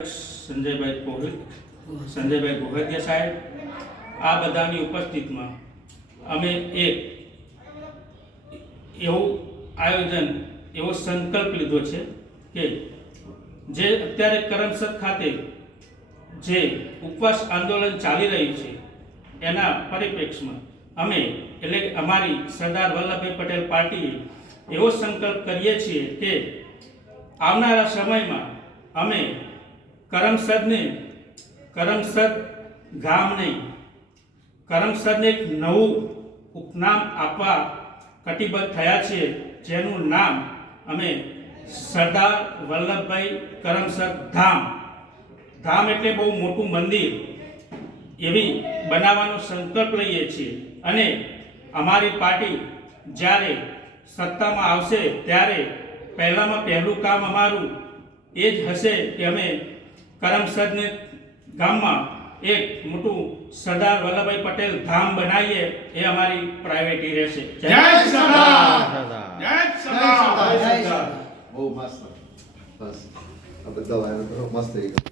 સંજયભાઈ કોહિલ, સંજયભાઈ ગોહત્યા સાહેબ, આ બધાની ઉપસ્થિતિમાં અમે એક એવું આયોજન, એવો સંકલ્પ લીધો છે કે જે અત્યારે કરમસદ ખાતે જે ઉપવાસ આંદોલન ચાલી રહ્યું છે એના પરિપ્રેક્ષમાં અમે એટલે કે અમારી સરદાર વલ્લભભાઈ પટેલ પાર્ટીએ એવો સંકલ્પ કરીએ છીએ કે આવનારા સમયમાં અમે કરમસદ ગામ નહીં, કરમસદને એક નવું ઉપનામ આપવા કટિબદ્ધ થયા છીએ, જેનું નામ અમે સરદાર વલ્લભભાઈ કરમસદ ધામ, ધામ એટલે બહુ મોટું મંદિર એવી બનાવવાનો સંકલ્પ લઈએ છીએ. અને અમારી પાર્ટી જ્યારે સત્તામાં આવશે ત્યારે પહેલામાં પહેલું કામ અમારું એ જ હશે કે અમે કરમસદને ગામમાં એક મોટું સરદાર વલ્લભભાઈ પટેલ ધામ બનાવીએ, એ અમારી પ્રાયોરિટી રહેશે. જય સરદાર, જય સરદાર, જય સરદાર. બહુ મસ્ત, બસ આ બધા મસ્ત થઈ ગયા.